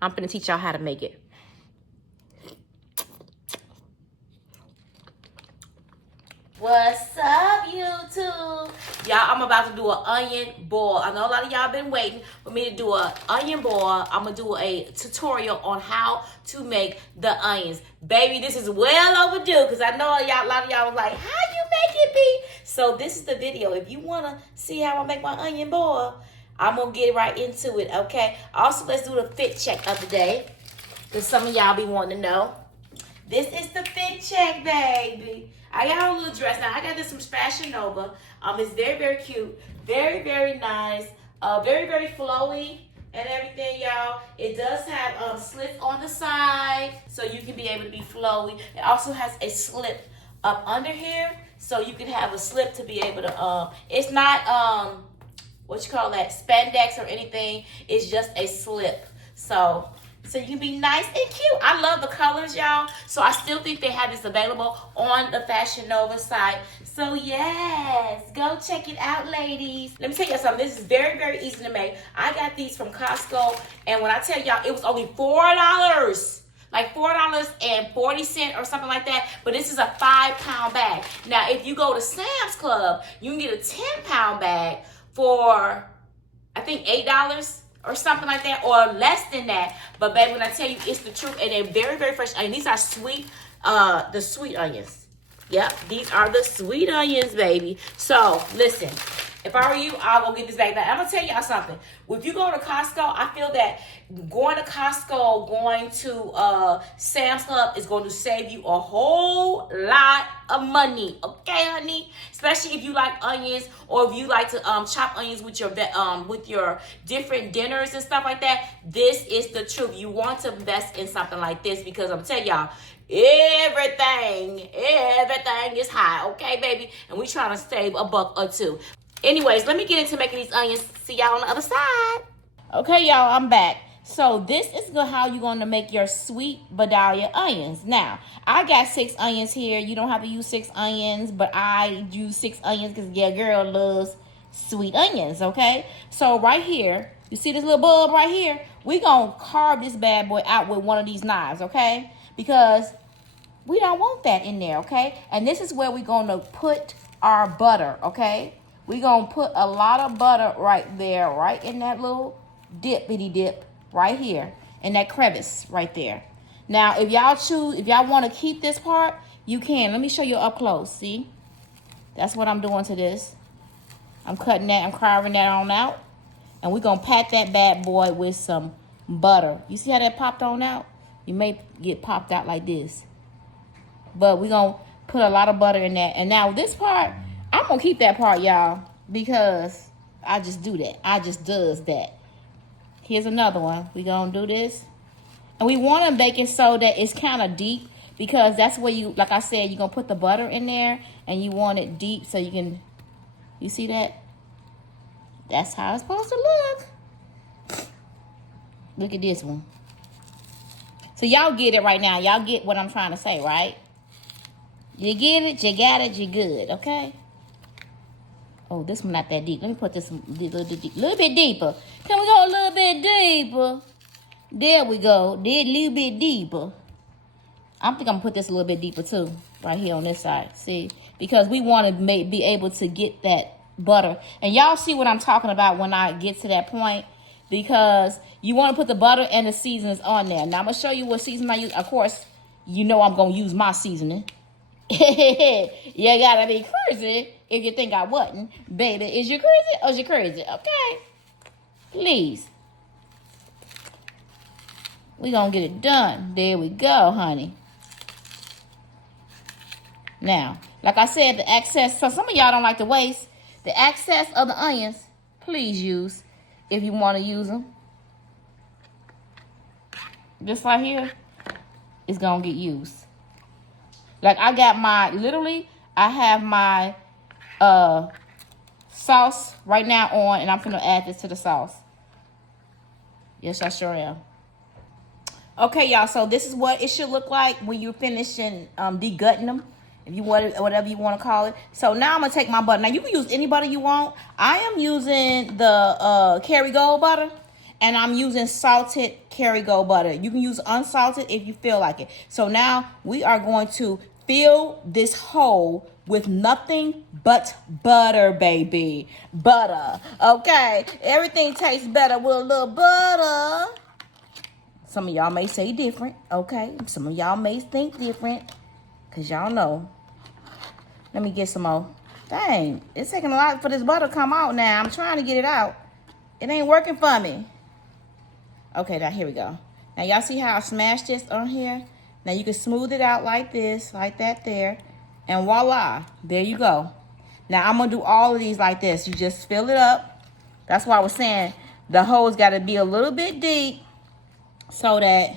I'm finna teach y'all how to make it. What's up, YouTube? Y'all, I'm about to do an onion boil. I know a lot of y'all been waiting for me to do an onion boil. I'm gonna do a tutorial on how to make the onions. Baby, this is well overdue because I know a lot of y'all was like, how you make it, B? So this is the video. If you wanna see how I make my onion boil, I'm gonna get right into it, okay? Also, let's do the fit check of the day because some of y'all be wanting to know. This is the fit check, baby. I got a little dress. Now, I got this from Fashion Nova. It's very, very cute. Very, very nice. Very, very flowy and everything, y'all. It does have slits on the side, so you can be able to be flowy. It also has a slip up under here, so you can have a slip to be able to, it's not, what you call that, spandex or anything. It's just a slip. So you can be nice and cute. I love the colors, y'all. So I still think they have this available on the Fashion Nova site. So yes, go check it out, ladies. Let me tell you something. This is very, very easy to make. I got these from Costco. And when I tell y'all, it was only $4. Like $4.40 or something like that. But this is a 5-pound bag. Now, if you go to Sam's Club, you can get a 10-pound bag for, I think, $8. Or something like that, or less than that. But baby, when I tell you, it's the truth, and they're very, very fresh. And these are sweet, the sweet onions. Yep, these are the sweet onions, baby. So listen, if I were you, I will get this back. Now I'm gonna tell y'all something. If you go to Costco, I feel that going to Costco, going to Sam's Club is going to save you a whole lot of money. Okay, honey? Especially if you like onions, or if you like to chop onions with your different dinners and stuff like that. This is the truth. You want to invest in something like this because I'm telling y'all, everything is high. Okay, baby? And we trying to save a buck or two. Anyways, let me get into making these onions. See y'all on the other side. Okay, y'all, I'm back. So this is how you're going to make your sweet Vidalia onions. Now, I got 6 onions here. You don't have to use 6 onions, but I use 6 onions because your girl loves sweet onions, okay? So right here, you see this little bulb right here? We're going to carve this bad boy out with one of these knives, okay? Because we don't want that in there, okay? And this is where we're going to put our butter, okay? We're going to put a lot of butter right there, right in that little dippity dip right here, in that crevice right there. Now, if y'all want to keep this part, you can. Let me show you up close, see? That's what I'm doing to this. I'm cutting that, I'm carving that on out. And we're going to pat that bad boy with some butter. You see how that popped on out? You may get popped out like this. But we're going to put a lot of butter in that. And now this part, I'm going to keep that part, y'all, because I just do that. I just does that. Here's another one. We're going to do this. And we want to bake it so that it's kind of deep, because that's where you, like I said, you're going to put the butter in there, and you want it deep so you can, you see that? That's how it's supposed to look. Look at this one. So y'all get it right now. Y'all get what I'm trying to say, right? You get it, you got it, you good, okay? Oh, this one not that deep. Let me put this a little bit deeper. Can we go a little bit deeper? There we go. There, a little bit deeper. I think I'm going to put this a little bit deeper too. Right here on this side. See? Because we want to be able to get that butter. And y'all see what I'm talking about when I get to that point. Because you want to put the butter and the seasonings on there. Now, I'm going to show you what seasoning I use. Of course, you know I'm going to use my seasoning. You got to be crazy if you think I wasn't. Baby, is you crazy or is you crazy? Okay. Please. We're going to get it done. There we go, honey. Now, like I said, the excess, so some of y'all don't like to waste. The excess of the onions, please use if you want to use them. This right here is going to get used. Like I got my, literally, I have my sauce right now on, and I'm going to add this to the sauce. Yes, I sure am. Okay, y'all, so this is what it should look like when you're finishing degutting them, if you want it, whatever you want to call it. So now I'm going to take my butter. Now, you can use any butter you want. I am using the Kerrygold butter, and I'm using salted Kerrygold butter. You can use unsalted if you feel like it. So now we are going to fill this hole with nothing but butter, baby. Butter. Okay. Everything tastes better with a little butter. Some of y'all may say different. Okay. Some of y'all may think different. Because y'all know. Let me get some more. Dang. It's taking a lot for this butter to come out now. I'm trying to get it out. It ain't working for me. Okay, now here we go. Now y'all see how I smashed this on here? Now you can smooth it out like this, like that there. And voila, there you go. Now I'm gonna do all of these like this. You just fill it up. That's why I was saying the hole's gotta be a little bit deep so that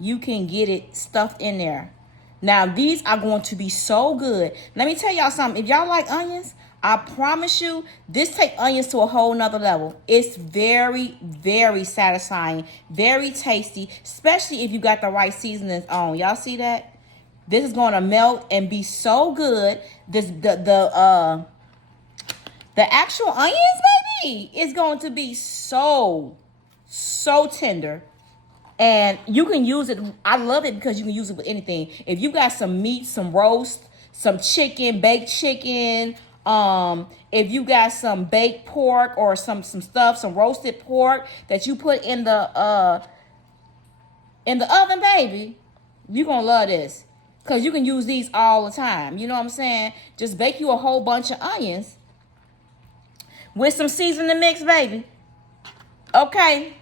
you can get it stuffed in there. Now these are going to be so good. Let me tell y'all something. If y'all like onions, I promise you, this take onions to a whole nother level. It's very, very satisfying, very tasty, especially if you got the right seasonings on. Y'all see that? This is going to melt and be so good. The actual onions, baby, is going to be so tender. And you can use it. I love it because you can use it with anything. If you got some meat, some roast, some chicken, baked chicken, if you got some baked pork or some stuff, some roasted pork that you put in the oven, baby, you're gonna love this. Cause you can use these all the time. You know what I'm saying? Just bake you a whole bunch of onions with some seasoning mix, baby. Okay.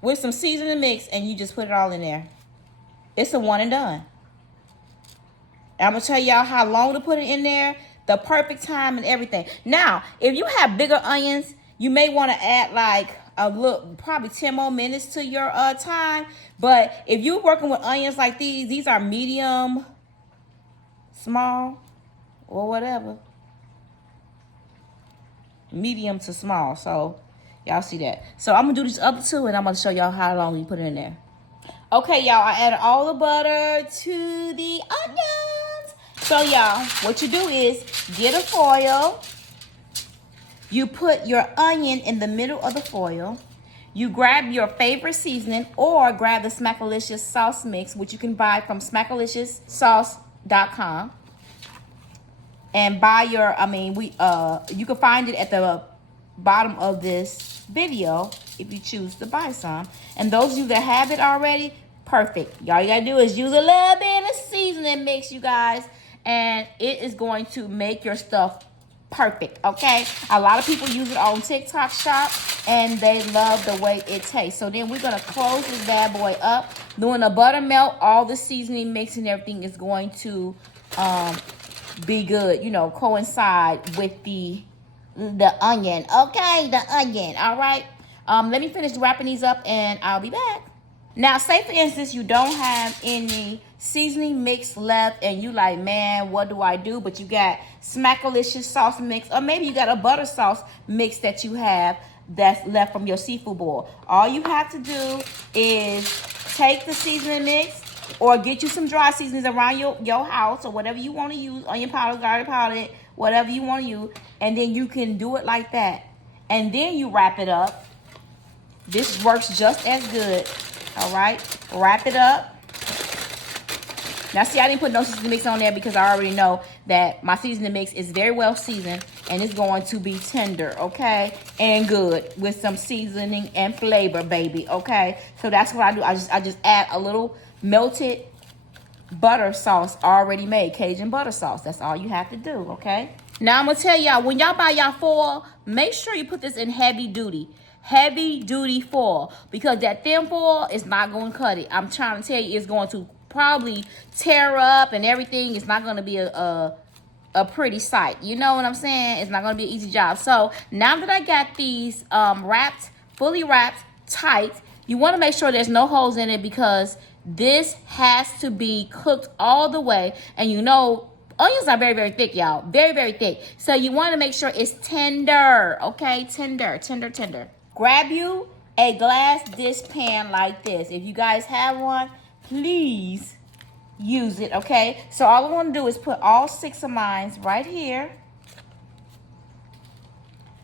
With some seasoning mix, and you just put it all in there. It's a one and done. I'm gonna tell y'all how long to put it in there. The perfect time and everything. Now, if you have bigger onions, you may want to add like a little, probably 10 more minutes to your time. But if you're working with onions like these are medium, small, or whatever. Medium to small. So, y'all see that. So, I'm going to do these other two, and I'm going to show y'all how long you put it in there. Okay, y'all, I added all the butter to the onions. So, y'all, what you do is get a foil. You put your onion in the middle of the foil. You grab your favorite seasoning or grab the Smackalicious Sauce mix, which you can buy from SmackaliciouSauce.com. And buy your, you can find it at the bottom of this video if you choose to buy some. And those of you that have it already, perfect. All you gotta do is use a little bit of seasoning mix, you guys. And it is going to make your stuff perfect, okay? A lot of people use it on TikTok Shop, and they love the way it tastes. So then we're going to close this bad boy up. Doing a butter melt, all the seasoning mix and everything is going to be good, you know, coincide with the onion, okay? The onion, all right? Let me finish wrapping these up, and I'll be back. Now, say for instance, you don't have any seasoning mix left and you like, man, what do I do? But you got Smackalicious sauce mix, or maybe you got a butter sauce mix that you have that's left from your seafood boil. All you have to do is take the seasoning mix or get you some dry seasonings around your house or whatever you want to use, onion powder, garlic powder, whatever you want to use, and then you can do it like that. And then you wrap it up. This works just as good. All right, wrap it up. Now, see, I didn't put no seasoning mix on there because I already know that my seasoning mix is very well seasoned and it's going to be tender, okay, and good with some seasoning and flavor, baby, okay? So that's what I do. I just add a little melted butter sauce already made, Cajun butter sauce. That's all you have to do, okay? Now, I'm going to tell y'all, when y'all buy y'all foil, make sure you put this in heavy duty foil, because that thin foil is not going to cut it. I'm trying to tell you, it's going to probably tear up and everything. It's not going to be a pretty sight. You know what I'm saying? It's not going to be an easy job. So now that I got these fully wrapped tight, you want to make sure there's no holes in it, because this has to be cooked all the way. And you know, onions are very, very thick, y'all. Very, very thick. So you want to make sure it's tender, okay? Tender. Grab you a glass dish pan like this. If you guys have one, please use it, okay? So all I want to do is put all 6 of mine right here.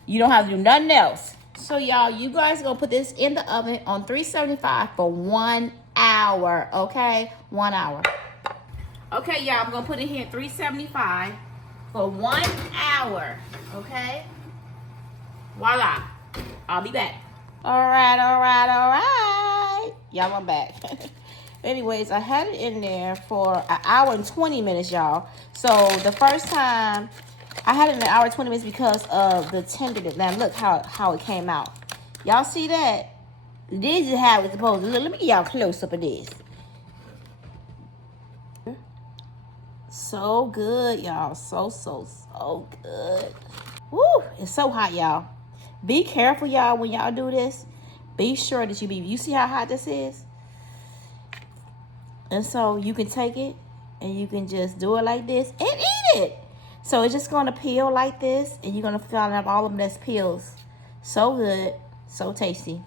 You don't have to do nothing else. So y'all, you guys gonna put this in the oven on 375 for 1 hour, okay? 1 hour. Okay, y'all, I'm gonna put it here at 375 for 1 hour, okay? Voila. I'll be back. All right. Y'all, I'm back. Anyways, I had it in there for an hour and 20 minutes, y'all. So the first time, I had it in an hour and 20 minutes because of the tenderness. Now look how it came out. Y'all see that? This is how it's supposed to look. Let me get y'all close up of this. So good, y'all. So good. Woo, it's so hot, y'all. Be careful, y'all, when y'all do this. Be sure that you see how hot this is? And so you can take it and you can just do it like this and eat it. So it's just going to peel like this, and you're going to find out all of them that's peels. So good. So tasty.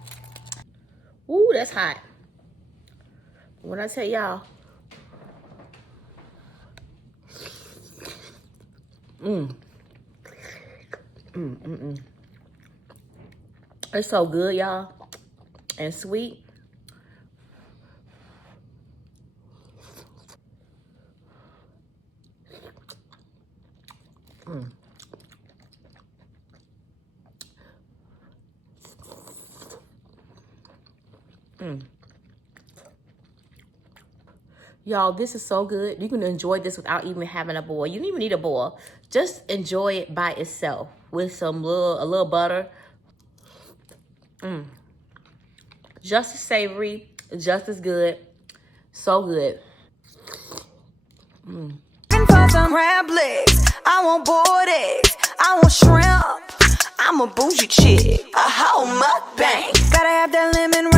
Ooh, that's hot. What I tell y'all? It's so good, y'all. And sweet. Y'all, this is so good. You can enjoy this without even having a boil. You don't even need a boil. Just enjoy it by itself with a little butter. Just as savory, just as good. So good. For some crab legs, I want boiled eggs, I want shrimp. I'm a bougie chick, a whole mukbang. Gotta have that lemon